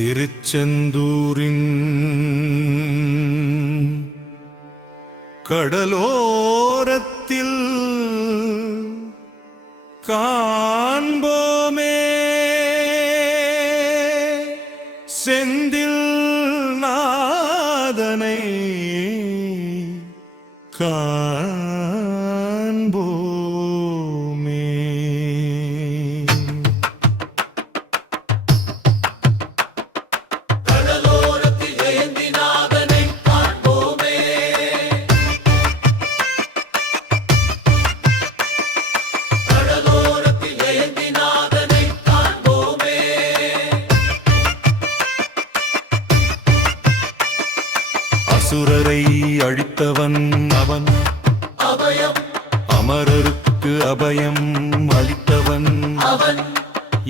திருச்செந்தூரின் கடலோரத்தில் காண்போமே செந்தில் நாதனை காண்போமே. அசுரரை அழித்தவன் அவன், அமரருக்கு அபயம் அளித்தவன் அவன்,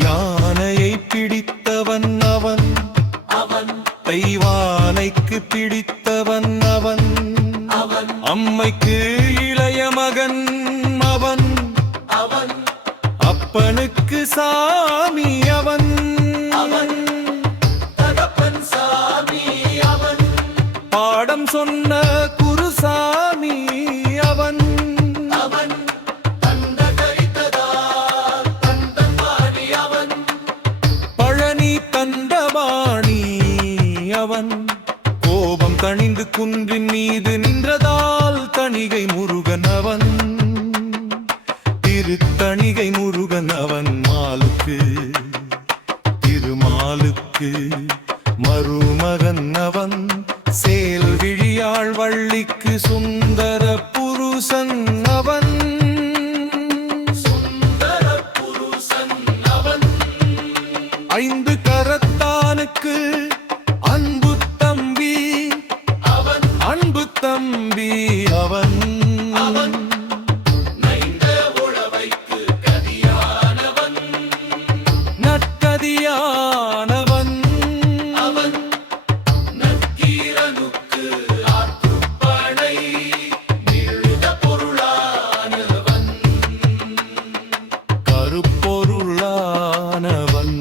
யானையை பிடித்தவன் அவன், தெய்வானைக்கு பிடித்தவன் அவன், அம்மைக்கு இளைய மகன் அவன், அப்பனுக்கு சாமி அவன், பாடம் சொன்ன குருசாமி அவன், பழனி தண்டபாணி அவன், கோபம் தணிந்து குன்றின் மீது நின்றதால் தணிகை முருகன் அவன், திருத்தணிகை முருகன் அவன், மாலுக்கு திருமாலுக்கு மருமகன் அவன், சேல் விழியாள் வள்ளிக்கு சுந்தர புருஷன் அவன், ஐந்து கரத்தானுக்கு அன்பு தம்பி அவன், அன்பு தம்பி அவன், நற்கதியானவன், கருப்பொருளானவன்,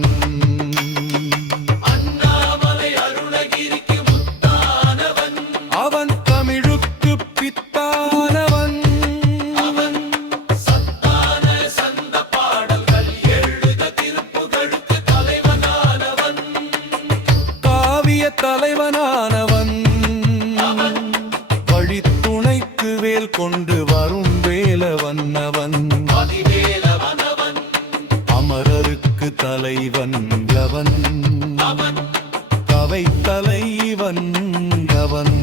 அவன் தமிழுக்கு பித்தானவன், காவிய தலைவனானவன், வழித்துணைக்கு வேல் கொண்டு வரும் வேலவன் அவன், அமரருக்கு தலைவன் அவன், கவை தலைவன் அவன்,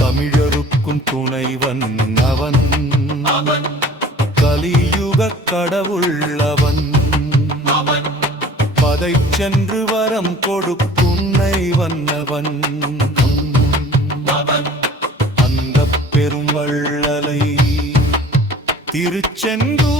தமிழருக்கும் துணைவன் அவன், கலியுக கடவுள் அவன், பதை சென்று வரம் கொடுக்குன்னை வந்தவன், அந்த பெரும் வள்ளலை திருச்செந்தூர்